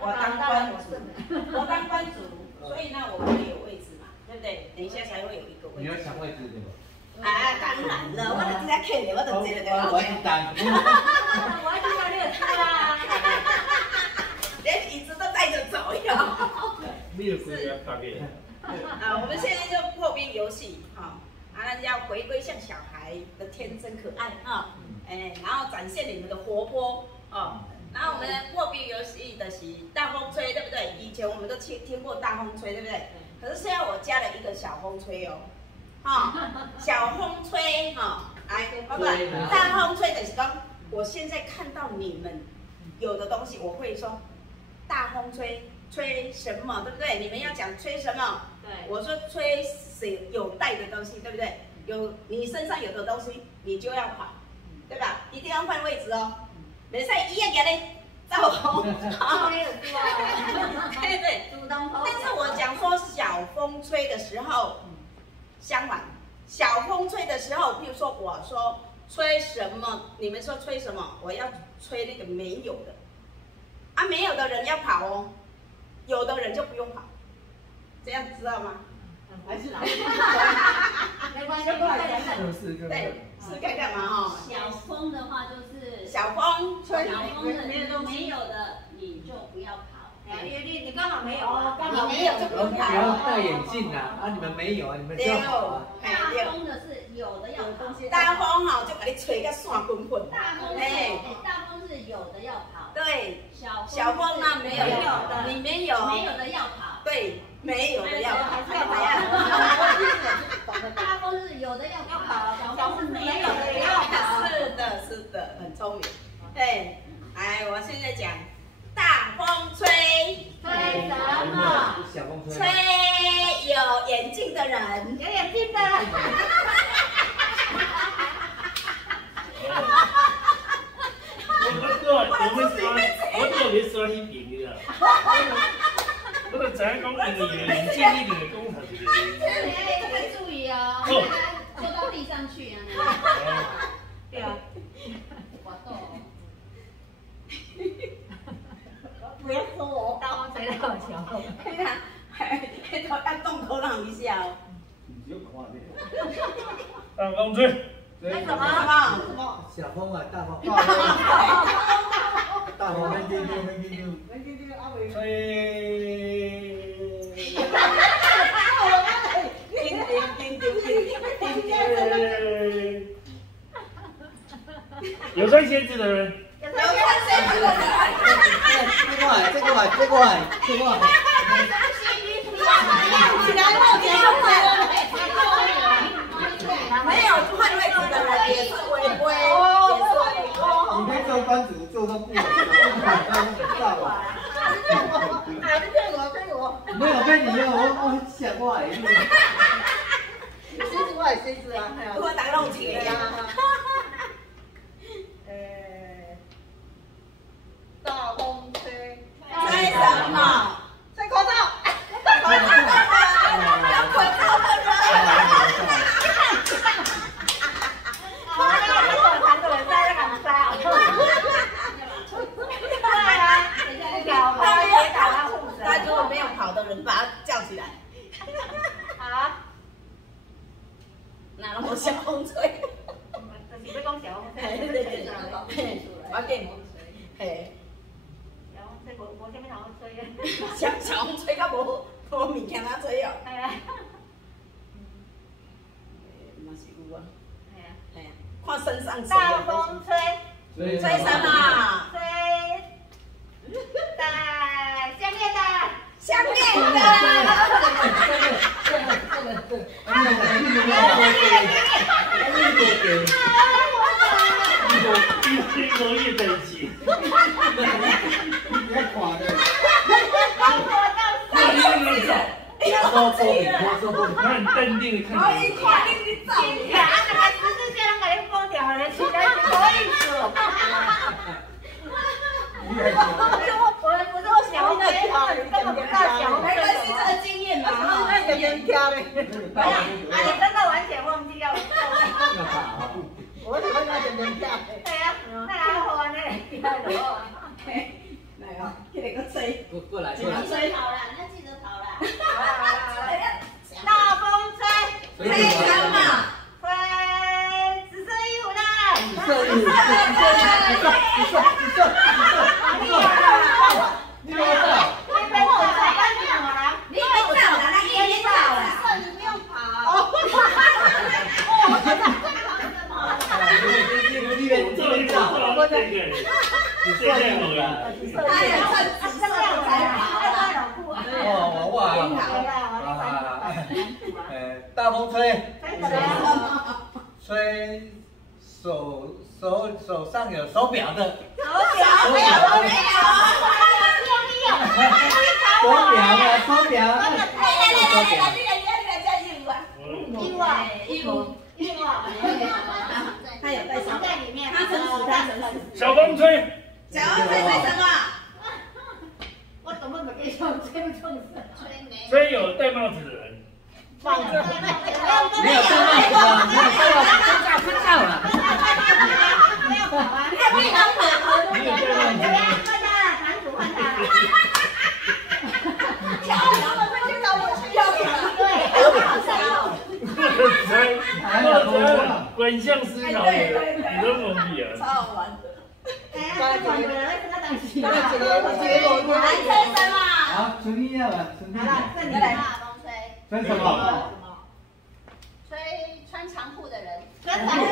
我当关主，所以呢我会有位置嘛，对不对？等一下才会有一个位置。你要抢位置对吧？啊，当然了，我就直接看你，我就接了我去当。我要去哪里吃啦？连椅子都带着走哟。你有规个大个。我们现在就破冰游戏哈，要回归像小孩的天真可爱哈，然后展现你们的活泼哦。然后我们破冰游戏的是大风吹，对不对？以前我们都听过大风吹，对不对？可是现在我加了一个小风吹哦，小风吹哈，来，爸爸，大风吹的是说，我现在看到你们有的东西，我会说大风吹。吹什么，对不对？你们要讲吹什么？对，我说吹有带的东西，对不对？有你身上有的东西，你就要跑，对吧？一定要换位置哦。没事，一样给你走红。对对，主动跑。但是我讲说小风吹的时候，相反，小风吹的时候，譬如说我说吹什么，你们说吹什么？我要吹那个没有的，没有的人要跑哦。有的人就不用跑，这样知道吗？还是哪里？没关系，对，试看看嘛哈。小风的话就是小风吹，小风的没有的你就不要跑。你刚好没有啊，你没有就不用跑。不要戴眼镜啊！你们没有啊，你们就要跑啊。大风的是有的要跑。大风哈就把你吹个散滚滚。大风是有的要跑。对，小风呢没有的，你没有的要跑。对，没有的要跑。大风是有的要跑，小风是没有的也要跑。是的，很聪明。对，来，我现在讲大风吹，吹什么？小风吹。吹有眼镜的人，有眼镜的。我特别喜欢去评的。我就知影讲，因为眼镜一定会讲头一个。要注意哦，坐到地上去啊。对啊。滑倒。不要说我大风吹得好巧。对啊，要动头让一下哦。大风吹。吹什么？小风啊，大风。大风，没听到，吹。有穿鞋子的人。有穿鞋子的人。这个来。没有换位置的人也是违规，你可以做关主，做到不好，知道吧？骗我。没有骗你哦，我想过来。谁知啊？我打漏钱啊！大风吹，吹什么？吹口罩。有口罩的人。他如果没有跑的人，把他叫起来。好。那让我小风吹。你在讲小风吹？对，我给你。嘿。小风吹，无啥物好吹嘅。小风吹到无物件通吹哦。系啊。嘛是有啊。系啊。系啊。看身上。大风吹。吹什么？吹。项链的。项链的。容易在一起。你要垮的。他很淡定的看着你。十字架让给封掉了，起来是可以做。我说小的根本不到小，没关系，这个经验嘛，那个人挑嘞。没有，你真的完全忘记要。我怎么那人挑？对啊，那还好呢，厉害了。来哦，这个吹。过来，吹跑了，那记得跑了。好了，大风吹，吹什么？吹紫色衣服的，紫色衣服，紫色，你有到？你被我踩班长了，你别走了，那一边走了。你不用跑。哦，这边他也穿紫色的才跑。哦，哇，大风吹，吹手上有手表的，手表，他有带手在里面，他诚实。小风吹，小风吹吹什么？我怎么没用吹不中声？吹有戴帽子的人。放着，没有戴帽子啊，没有戴帽子，看到了。没有跑啊，你有戴帽子吗？换他了，男主换他了。反向思考的，你都懵逼啊！超好玩。哎，这个人这个东西，来吹什么？好，春天了，春天。好了，这你来。大风吹，吹什么？吹穿长裤的人。穿长裤。